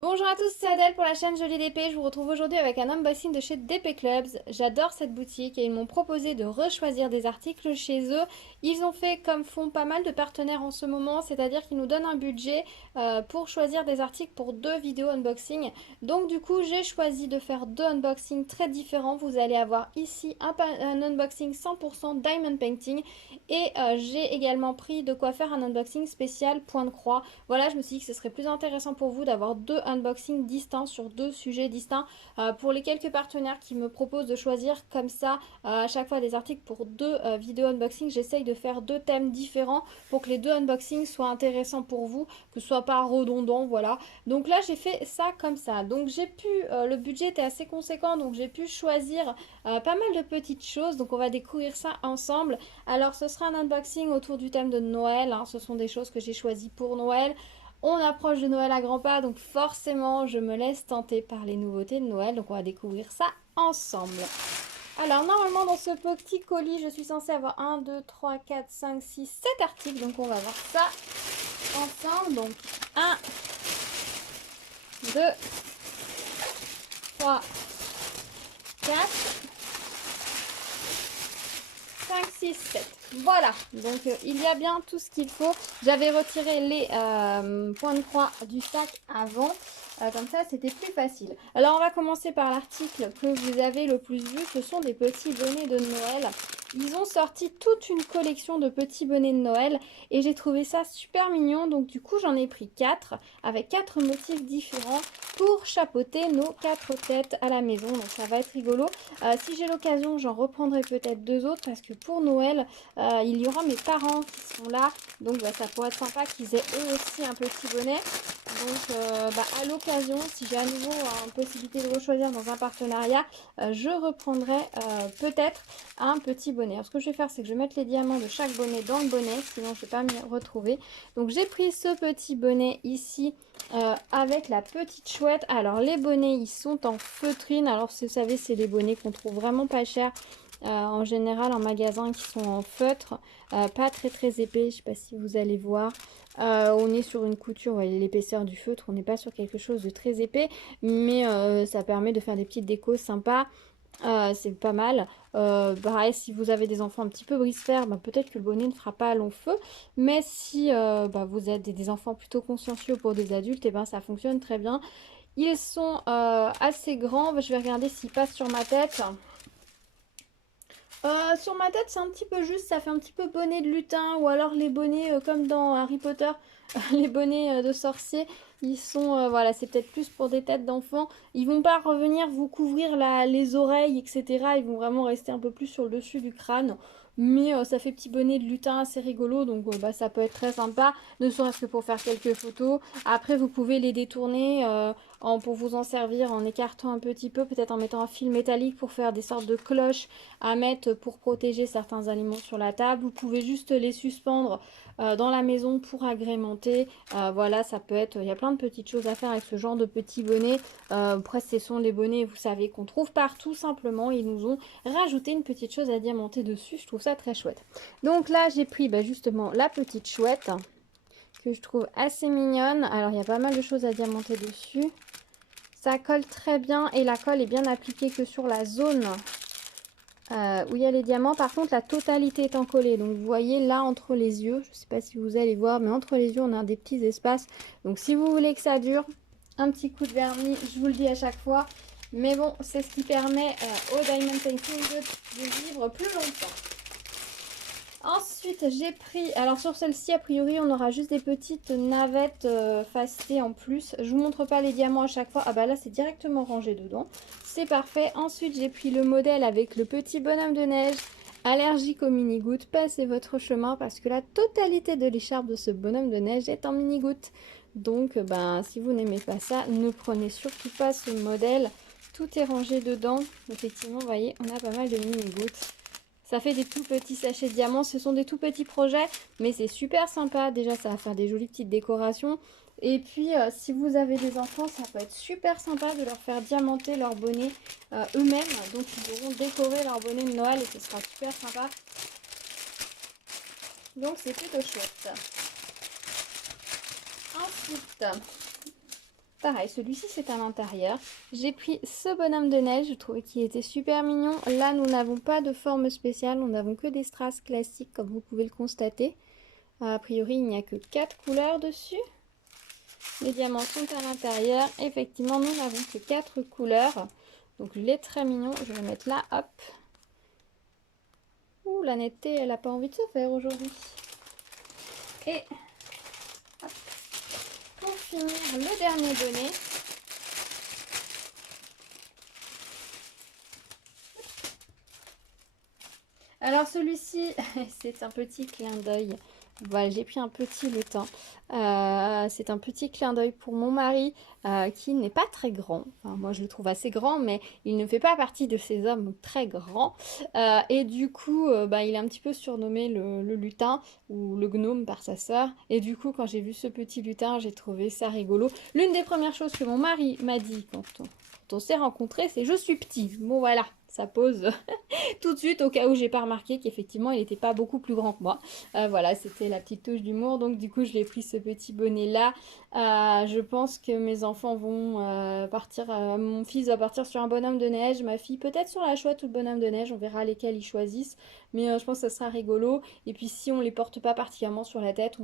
Bonjour à tous, c'est Adèle pour la chaîne Jolie DP. Je vous retrouve aujourd'hui avec un unboxing de chez DP Clubs. J'adore cette boutique et ils m'ont proposé de rechoisir des articles chez eux. Ils ont fait comme font pas mal de partenaires en ce moment, c'est-à-dire qu'ils nous donnent un budget pour choisir des articles pour deux vidéos unboxing. Donc du coup, j'ai choisi de faire deux unboxings très différents. Vous allez avoir ici un unboxing 100% Diamond Painting et j'ai également pris de quoi faire un unboxing spécial point de croix. Voilà, je me suis dit que ce serait plus intéressant pour vous d'avoir deux unboxings distincts sur deux sujets distincts. Pour les quelques partenaires qui me proposent de choisir comme ça à chaque fois des articles pour deux vidéos unboxing, j'essaye de faire deux thèmes différents pour que les deux unboxings soient intéressants pour vous, que ce soit pas redondant, voilà. Donc là, j'ai fait ça comme ça. Donc j'ai pu, le budget était assez conséquent, donc j'ai pu choisir pas mal de petites choses. Donc on va découvrir ça ensemble. Alors ce sera un unboxing autour du thème de Noël, hein. Ce sont des choses que j'ai choisies pour Noël. On approche de Noël à grands pas, donc forcément je me laisse tenter par les nouveautés de Noël, donc on va découvrir ça ensemble. Alors normalement dans ce petit colis je suis censée avoir 1, 2, 3, 4, 5, 6, 7 articles, donc on va voir ça ensemble. Donc 1, 2, 3, 4, 5, 6, 7. Voilà, donc il y a bien tout ce qu'il faut. J'avais retiré les points de croix du sac avant. Comme ça, c'était plus facile. Alors, on va commencer par l'article que vous avez le plus vu. Ce sont des petits bonnets de Noël. Ils ont sorti toute une collection de petits bonnets de Noël et j'ai trouvé ça super mignon. Donc, du coup, j'en ai pris 4 avec 4 motifs différents pour chapeauter nos 4 têtes à la maison. Donc, ça va être rigolo. Si j'ai l'occasion, j'en reprendrai peut-être deux autres parce que pour Noël, il y aura mes parents qui sont là. Donc, ça pourrait être sympa qu'ils aient eux aussi un petit bonnet. Donc à l'occasion, si j'ai à nouveau une possibilité de rechoisir dans un partenariat, je reprendrai peut-être un petit bonnet. Alors ce que je vais faire, c'est que je vais mettre les diamants de chaque bonnet dans le bonnet, sinon je ne vais pas m'y retrouver. Donc j'ai pris ce petit bonnet ici avec la petite chouette. Alors les bonnets, ils sont en feutrine. Alors vous savez, c'est des bonnets qu'on trouve vraiment pas cher. En général en magasin qui sont en feutre, pas très épais, je sais pas si vous allez voir. On est sur une couture, vous voyez l'épaisseur du feutre, on n'est pas sur quelque chose de très épais, mais ça permet de faire des petites décos sympas. C'est pas mal. Pareil, si vous avez des enfants un petit peu brise-fer, peut-être que le bonnet ne fera pas long feu. Mais si vous êtes des enfants plutôt consciencieux pour des adultes, et ça fonctionne très bien. Ils sont assez grands. Je vais regarder s'ils passent sur ma tête. Sur ma tête, c'est un petit peu juste, ça fait un petit peu bonnet de lutin ou alors les bonnets comme dans Harry Potter, les bonnets de sorciers, ils sont, voilà, c'est peut-être plus pour des têtes d'enfants. Ils vont pas revenir vous couvrir les oreilles, etc. Ils vont vraiment rester un peu plus sur le dessus du crâne. Mais ça fait petit bonnet de lutin assez rigolo, donc ça peut être très sympa, ne serait-ce que pour faire quelques photos. Après, vous pouvez les détourner pour vous en servir en écartant un petit peu, peut-être en mettant un fil métallique pour faire des sortes de cloches à mettre pour protéger certains aliments sur la table. Vous pouvez juste les suspendre dans la maison pour agrémenter. Voilà, ça peut être, il y a plein de petites choses à faire avec ce genre de petits bonnets. Après, ce sont les bonnets, vous savez, qu'on trouve partout simplement. Ils nous ont rajouté une petite chose à diamanter dessus. Je trouve ça très chouette. Donc là, j'ai pris justement la petite chouette que je trouve assez mignonne. Alors, il y a pas mal de choses à diamanter dessus. Ça colle très bien et la colle est bien appliquée que sur la zone où il y a les diamants. Par contre, la totalité est encollée. Donc, vous voyez là entre les yeux, je ne sais pas si vous allez voir, mais entre les yeux, on a des petits espaces. Donc, si vous voulez que ça dure, un petit coup de vernis, je vous le dis à chaque fois. Mais bon, c'est ce qui permet au Diamond Painting de vivre plus longtemps. Ensuite, j'ai pris, alors sur celle-ci, a priori, on aura juste des petites navettes facetées en plus. Je vous montre pas les diamants à chaque fois. Ah bah là, c'est directement rangé dedans. C'est parfait. Ensuite, j'ai pris le modèle avec le petit bonhomme de neige. Allergique aux mini-gouttes, passez votre chemin parce que la totalité de l'écharpe de ce bonhomme de neige est en mini-gouttes. Donc, si vous n'aimez pas ça, ne prenez surtout pas ce modèle. Tout est rangé dedans. Effectivement, vous voyez, on a pas mal de mini-gouttes. Ça fait des tout petits sachets de diamants. Ce sont des tout petits projets, mais c'est super sympa. Déjà, ça va faire des jolies petites décorations. Et puis, si vous avez des enfants, ça peut être super sympa de leur faire diamanter leur bonnet eux-mêmes. Donc, ils pourront décorer leur bonnet de Noël et ce sera super sympa. Donc, c'est plutôt chouette. Ensuite, Pareil, celui-ci c'est à l'intérieur. J'ai pris ce bonhomme de neige, je trouvais qu'il était super mignon. Là, nous n'avons pas de forme spéciale, nous n'avons que des strass classiques comme vous pouvez le constater. A priori, il n'y a que 4 couleurs dessus. Les diamants sont à l'intérieur. Effectivement, nous n'avons que 4 couleurs. Donc, il est très mignon. Je vais le mettre là, hop. Ouh, la netteté, elle n'a pas envie de se faire aujourd'hui. Et hop, pour finir, le dernier bonnet. Alors celui-ci, c'est un petit clin d'œil. Voilà, j'ai pris un petit lutin. C'est un petit clin d'œil pour mon mari qui n'est pas très grand. Enfin, moi, je le trouve assez grand, mais il ne fait pas partie de ces hommes très grands. Et du coup, bah, il est un petit peu surnommé le lutin ou le gnome par sa sœur. Et du coup, quand j'ai vu ce petit lutin, j'ai trouvé ça rigolo. L'une des premières choses que mon mari m'a dit quand on s'est rencontrés, c'est « je suis petit ». Bon, voilà, ça pose tout de suite au cas où j'ai pas remarqué qu'effectivement il n'était pas beaucoup plus grand que moi. Voilà, c'était la petite touche d'humour. Donc du coup je l'ai pris ce petit bonnet là. Je pense que mes enfants vont partir, mon fils va partir sur un bonhomme de neige, ma fille peut-être sur la chouette ou le bonhomme de neige, on verra lesquels ils choisissent. Mais je pense que ça sera rigolo. Et puis si on les porte pas particulièrement sur la tête,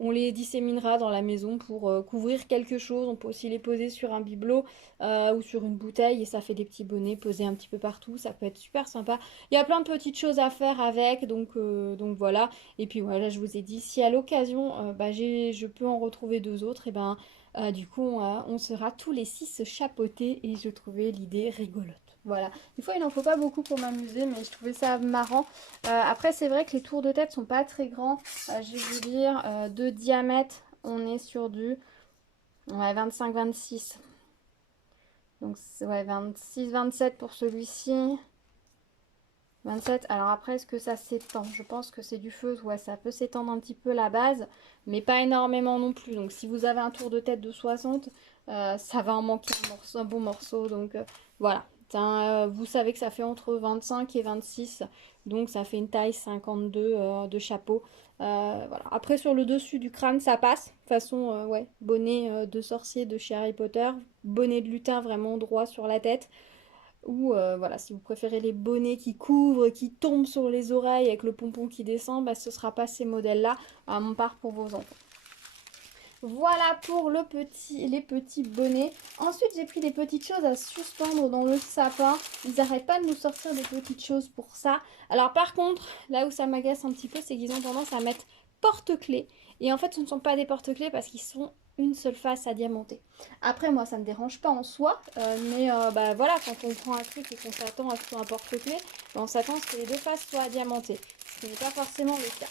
on les disséminera dans la maison pour couvrir quelque chose. On peut aussi les poser sur un bibelot ou sur une bouteille et ça fait des petits bonnets posés un petit peu partout. Ça peut être super sympa. Il y a plein de petites choses à faire avec, donc voilà. Et puis voilà, je vous ai dit, si à l'occasion, bah, je peux en retrouver deux autres, et ben du coup, on sera tous les 6 chapeautés et je trouvais l'idée rigolote. Voilà, des fois il n'en faut pas beaucoup pour m'amuser, mais je trouvais ça marrant. Après, c'est vrai que les tours de tête sont pas très grands. Je vais vous dire, de diamètre, on est sur du ouais, 25-26. Donc, ouais, 26-27 pour celui-ci. 27. Alors après, est-ce que ça s'étend? Je pense que c'est du feutre. Ouais, ça peut s'étendre un petit peu la base, mais pas énormément non plus. Donc si vous avez un tour de tête de 60, ça va en manquer un bon morceau. Donc voilà. Vous savez que ça fait entre 25 et 26. Donc ça fait une taille 52 de chapeau. Voilà. Après, sur le dessus du crâne, ça passe. Façon, ouais, bonnet de sorcier de chez Harry Potter. Bonnet de lutin vraiment droit sur la tête. Ou voilà, si vous préférez les bonnets qui couvrent, qui tombent sur les oreilles avec le pompon qui descend, bah, ce ne sera pas ces modèles-là, à mon part pour vos enfants. Voilà pour les petits bonnets. Ensuite, j'ai pris des petites choses à suspendre dans le sapin. Ils n'arrêtent pas de nous sortir des petites choses pour ça. Alors par contre, là où ça m'agace un petit peu, c'est qu'ils ont tendance à mettre porte-clés. Et en fait, ce ne sont pas des porte-clés parce qu'ils sont une seule face à diamanter. Après, moi, ça ne me dérange pas en soi. Mais bah, voilà, quand on prend un truc et qu'on s'attend à ce soit un porte-clés, bah, on s'attend à ce que les deux faces soient diamantées. Ce qui n'est pas forcément le cas.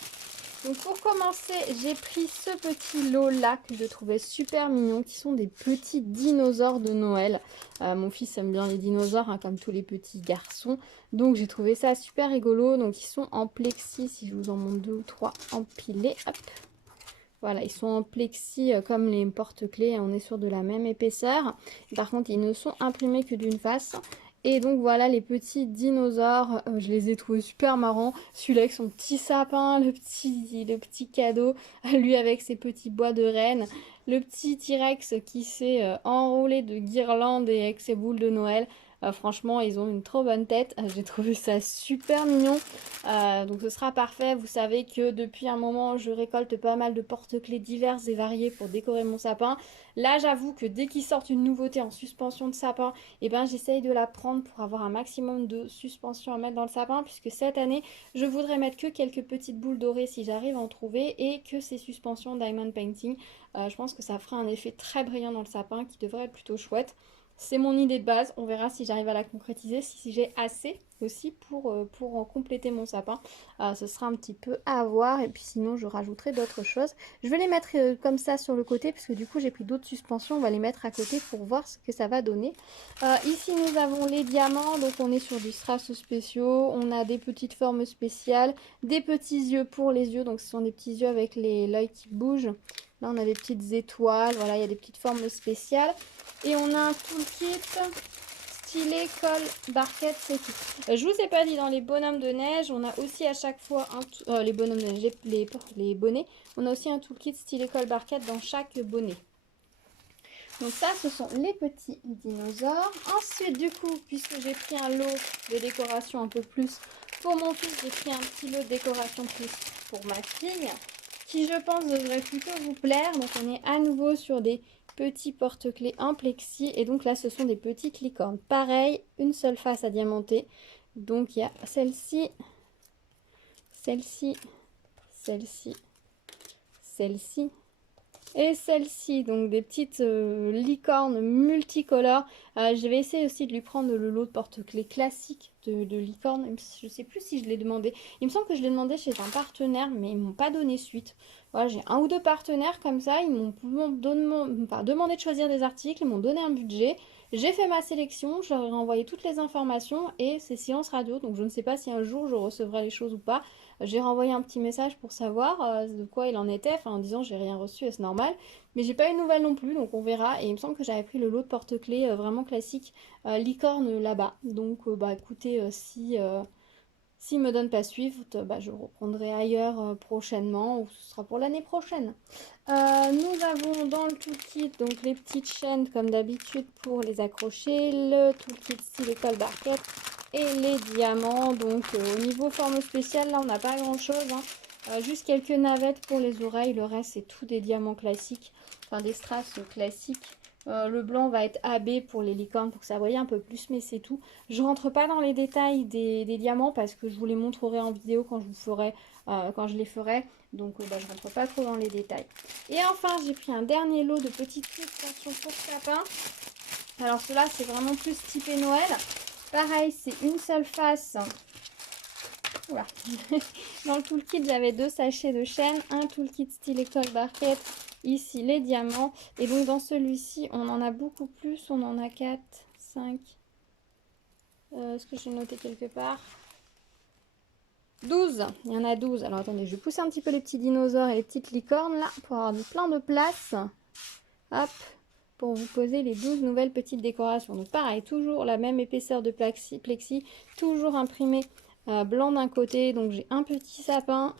Donc pour commencer, j'ai pris ce petit lot là que je trouvais super mignon, qui sont des petits dinosaures de Noël. Mon fils aime bien les dinosaures, hein, comme tous les petits garçons. Donc j'ai trouvé ça super rigolo. Donc ils sont en plexi, si je vous en montre deux ou trois empilés. Hop. Voilà, ils sont en plexi comme les porte-clés, on est sur de la même épaisseur. Par contre, ils ne sont imprimés que d'une face. Et donc voilà les petits dinosaures, je les ai trouvés super marrants. Celui-là avec son petit sapin, le petit cadeau, lui avec ses petits bois de renne. Le petit T-Rex qui s'est enroulé de guirlandes et avec ses boules de Noël. Franchement, ils ont une trop bonne tête. J'ai trouvé ça super mignon. Donc ce sera parfait. Vous savez que depuis un moment, je récolte pas mal de porte-clés diverses et variées pour décorer mon sapin. Là, j'avoue que dès qu'ils sortent une nouveauté en suspension de sapin, eh ben, j'essaye de la prendre pour avoir un maximum de suspension à mettre dans le sapin. Puisque cette année, je voudrais mettre que quelques petites boules dorées si j'arrive à en trouver. Et que ces suspensions Diamond Painting. Je pense que ça fera un effet très brillant dans le sapin qui devrait être plutôt chouette. C'est mon idée de base, on verra si j'arrive à la concrétiser, si j'ai assez aussi pour en compléter mon sapin. Ce sera un petit peu à voir et puis sinon je rajouterai d'autres choses. Je vais les mettre comme ça sur le côté puisque du coup j'ai pris d'autres suspensions, on va les mettre à côté pour voir ce que ça va donner. Ici nous avons les diamants, donc on est sur du strass spéciaux, on a des petites formes spéciales, des petits yeux pour les yeux, donc ce sont des petits yeux avec l'œil qui bouge. Là on a des petites étoiles, voilà, il y a des petites formes spéciales. Et on a un toolkit stylet, colle, barquette, c'est tout. Je vous ai pas dit, dans les bonhommes de neige, on a aussi à chaque fois les bonhommes de neige, les bonnets, on a aussi un toolkit stylet, colle, barquette dans chaque bonnet. Donc ça, ce sont les petits dinosaures. Ensuite, du coup, puisque j'ai pris un lot de décoration un peu plus pour mon fils, j'ai pris un petit lot de décoration plus pour ma fille, qui je pense devrait plutôt vous plaire. Donc on est à nouveau sur des petits porte-clés en plexi. Et donc là, ce sont des petites licornes. Pareil, une seule face à diamanter. Donc il y a celle-ci, celle-ci, celle-ci, celle-ci. Et celle-ci, donc des petites licornes multicolores. Je vais essayer aussi de lui prendre le lot de porte-clés classique de licorne. Je ne sais plus si je l'ai demandé. Il me semble que je l'ai demandé chez un partenaire, mais ils m'ont pas donné suite. Voilà, j'ai un ou deux partenaires comme ça. Ils m'ont demandé de choisir des articles. Ils m'ont donné un budget. J'ai fait ma sélection. Je leur ai renvoyé toutes les informations et c'est silence radio. Donc je ne sais pas si un jour je recevrai les choses ou pas. J'ai renvoyé un petit message pour savoir de quoi il en était, enfin en disant j'ai rien reçu et c'est normal. Mais j'ai pas eu de nouvelles non plus, donc on verra. Et il me semble que j'avais pris le lot de porte-clés vraiment classique licorne là-bas. Donc bah écoutez, si s'il me donne pas suite, bah, je reprendrai ailleurs prochainement ou ce sera pour l'année prochaine. Nous avons dans le toolkit donc les petites chaînes comme d'habitude pour les accrocher, le toolkit style école barquette et les diamants. Donc au niveau forme spéciale, là on n'a pas grand chose, hein. Juste quelques navettes pour les oreilles, le reste c'est tout des diamants classiques, enfin des strass classiques. Le blanc va être AB pour les licornes pour que ça brille un peu plus, mais c'est tout. Je rentre pas dans les détails des diamants parce que je vous les montrerai en vidéo quand je les ferai. Donc bah, je rentre pas trop dans les détails. Et enfin, j'ai pris un dernier lot de petites extensions pour sapin. Alors cela c'est vraiment plus typé Noël. Pareil, c'est une seule face. Oula. Dans le toolkit, j'avais 2 sachets de chaîne, un toolkit style école barquette, ici les diamants. Et donc dans celui-ci, on en a beaucoup plus, on en a 4, 5. Est-ce que j'ai noté quelque part? 12, il y en a 12. Alors attendez, je vais pousser un petit peu les petits dinosaures et les petites licornes là pour avoir plein de place. Hop, pour vous poser les 12 nouvelles petites décorations. Donc pareil, toujours la même épaisseur de plexi, toujours imprimé blanc d'un côté. Donc j'ai un petit sapin,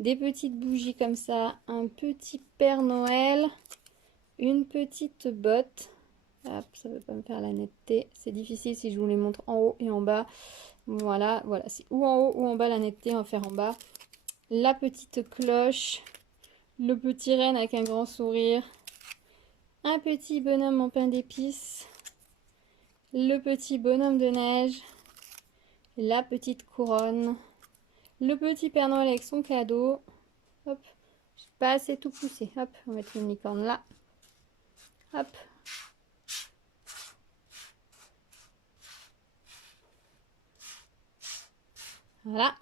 des petites bougies comme ça, un petit Père Noël, une petite botte. Hop, ça ne veut pas me faire la netteté. C'est difficile si je vous les montre en haut et en bas. Voilà, voilà, c'est ou en haut ou en bas la netteté, on va faire en bas. La petite cloche, le petit renne avec un grand sourire, un petit bonhomme en pain d'épices, le petit bonhomme de neige, la petite couronne, le petit Père Noël avec son cadeau. Hop, j'ai pas assez tout poussé. Hop, on va mettre une licorne là. Hop. Voilà.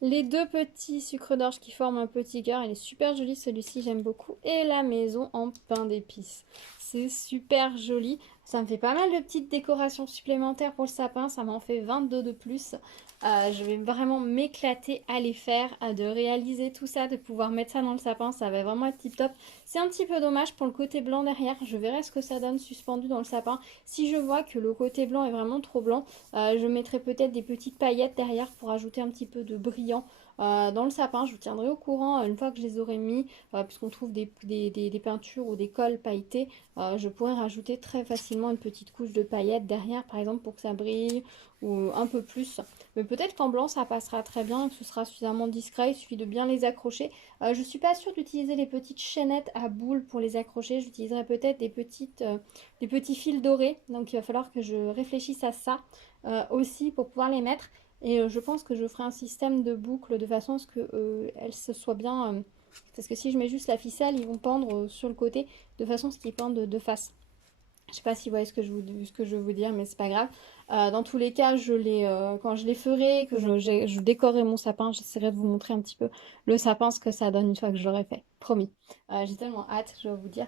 Les 2 petits sucres d'orge qui forment un petit cœur. Il est super joli celui-ci, j'aime beaucoup. Et la maison en pain d'épices. C'est super joli. Ça me fait pas mal de petites décorations supplémentaires pour le sapin. Ça m'en fait 22 de plus. Je vais vraiment m'éclater à les faire, de réaliser tout ça, de pouvoir mettre ça dans le sapin. Ça va vraiment être tip top. C'est un petit peu dommage pour le côté blanc derrière. Je verrai ce que ça donne suspendu dans le sapin. Si je vois que le côté blanc est vraiment trop blanc, je mettrai peut-être des petites paillettes derrière pour ajouter un petit peu de brillant dans le sapin. Je vous tiendrai au courant une fois que je les aurai mis, puisqu'on trouve des peintures ou des cols pailletés. Je pourrais rajouter très facilement une petite couche de paillettes derrière, par exemple, pour que ça brille ou un peu plus. Mais peut-être qu'en blanc ça passera très bien et que ce sera suffisamment discret. Il suffit de bien les accrocher. Je suis pas sûre d'utiliser les petites chaînettes à boules pour les accrocher. J'utiliserai peut-être des petits fils dorés. Donc il va falloir que je réfléchisse à ça aussi pour pouvoir les mettre. Et je pense que je ferai un système de boucles de façon à ce que elles se soient bien... parce que si je mets juste la ficelle, ils vont pendre sur le côté de façon à ce qu'ils pendent de face. Je sais pas si vous voyez ce que je veux vous dire, mais c'est pas grave. Dans tous les cas, quand je les ferai, que je décorerai mon sapin, j'essaierai de vous montrer un petit peu le sapin, ce que ça donne une fois que je l'aurai fait. Promis. J'ai tellement hâte, je vais vous dire.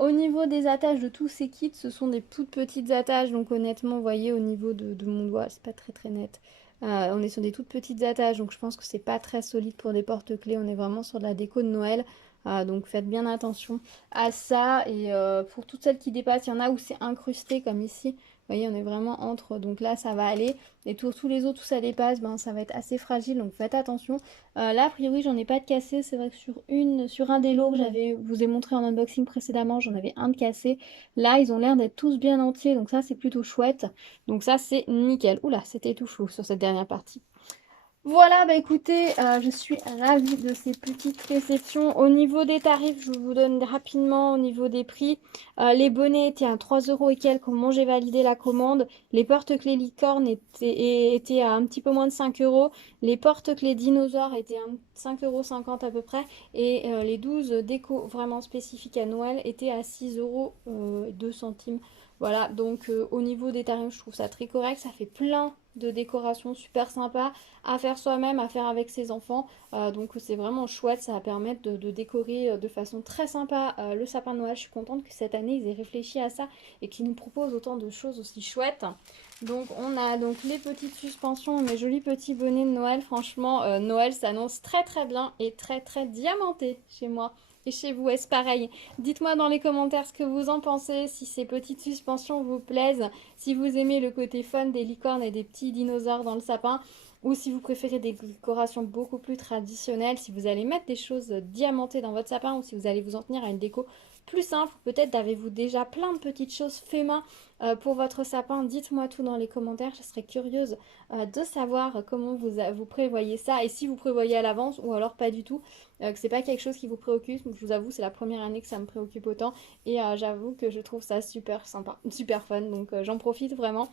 Au niveau des attaches de tous ces kits, ce sont des toutes petites attaches. Donc honnêtement, vous voyez, au niveau de mon doigt, c'est pas très très net. On est sur des toutes petites attaches, donc je pense que c'est pas très solide pour des porte-clés. On est vraiment sur de la déco de Noël. Donc faites bien attention à ça. Et pour toutes celles qui dépassent, il y en a où c'est incrusté comme ici. Vous voyez, on est vraiment entre, donc là ça va aller. Et tous les autres où ça dépasse, ben, ça va être assez fragile, donc faites attention. Là, a priori, j'en ai pas de cassé. C'est vrai que sur un des lots que j'avais vous ai montré en unboxing précédemment, j'en avais un de cassé. Là, ils ont l'air d'être tous bien entiers, donc ça c'est plutôt chouette. Donc ça c'est nickel. Oula, c'était tout flou sur cette dernière partie. Voilà, bah écoutez, je suis ravie de ces petites réceptions. Au niveau des tarifs, je vous donne rapidement au niveau des prix. Les bonnets étaient à 3 euros et quelques au moment où j'ai validé la commande. Les porte-clés licorne étaient à un petit peu moins de 5 euros. Les porte-clés dinosaures étaient à 5,50 € à peu près. Et les 12 déco vraiment spécifiques à Noël étaient à 6 euros 2 centimes. Voilà, donc au niveau des tarifs, je trouve ça très correct. Ça fait plein de décorations super sympas à faire soi-même, à faire avec ses enfants. Donc c'est vraiment chouette, ça va permettre de décorer de façon très sympa le sapin de Noël. Je suis contente que cette année ils aient réfléchi à ça et qu'ils nous proposent autant de choses aussi chouettes. Donc on a donc les petites suspensions, mes jolis petits bonnets de Noël. Franchement, Noël s'annonce très très bien et très très diamanté chez moi. Et chez vous, est-ce pareil? Dites-moi dans les commentaires ce que vous en pensez, si ces petites suspensions vous plaisent, si vous aimez le côté fun des licornes et des petits dinosaures dans le sapin, ou si vous préférez des décorations beaucoup plus traditionnelles, si vous allez mettre des choses diamantées dans votre sapin, ou si vous allez vous en tenir à une déco plus simple. Peut-être avez-vous déjà plein de petites choses fait main pour votre sapin. Dites-moi tout dans les commentaires, je serais curieuse de savoir comment vous prévoyez ça, et si vous prévoyez à l'avance ou alors pas du tout, que c'est pas quelque chose qui vous préoccupe. Donc, je vous avoue, c'est la première année que ça me préoccupe autant, et j'avoue que je trouve ça super sympa, super fun, donc j'en profite vraiment.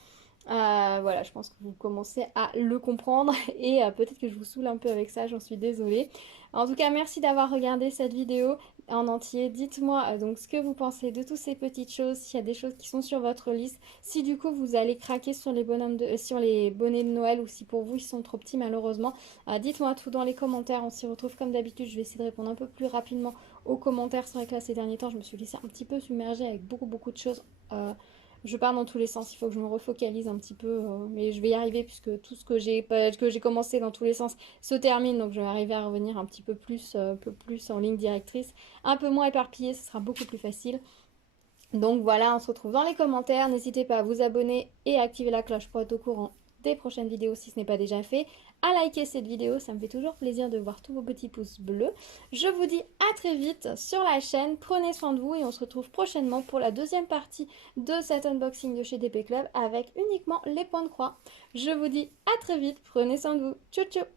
Voilà, je pense que vous commencez à le comprendre et peut-être que je vous saoule un peu avec ça, j'en suis désolée. En tout cas, merci d'avoir regardé cette vidéo en entier. Dites-moi donc ce que vous pensez de toutes ces petites choses, s'il y a des choses qui sont sur votre liste, si du coup vous allez craquer sur les sur les bonnets de Noël, ou si pour vous ils sont trop petits malheureusement. Dites-moi tout dans les commentaires, on s'y retrouve comme d'habitude. Je vais essayer de répondre un peu plus rapidement aux commentaires. C'est vrai que là ces derniers temps je me suis laissée un petit peu submerger avec beaucoup de choses. Je pars dans tous les sens, il faut que je me refocalise un petit peu, mais je vais y arriver puisque tout ce que j'ai commencé dans tous les sens se termine, donc je vais arriver à revenir un peu plus en ligne directrice, un peu moins éparpillé, ce sera beaucoup plus facile. Donc voilà, on se retrouve dans les commentaires. N'hésitez pas à vous abonner et à activer la cloche pour être au courant des prochaines vidéos si ce n'est pas déjà fait. À liker cette vidéo, ça me fait toujours plaisir de voir tous vos petits pouces bleus. Je vous dis à très vite sur la chaîne. Prenez soin de vous et on se retrouve prochainement pour la deuxième partie de cet unboxing de chez DP Club avec uniquement les points de croix. Je vous dis à très vite. Prenez soin de vous. Tchou tchou.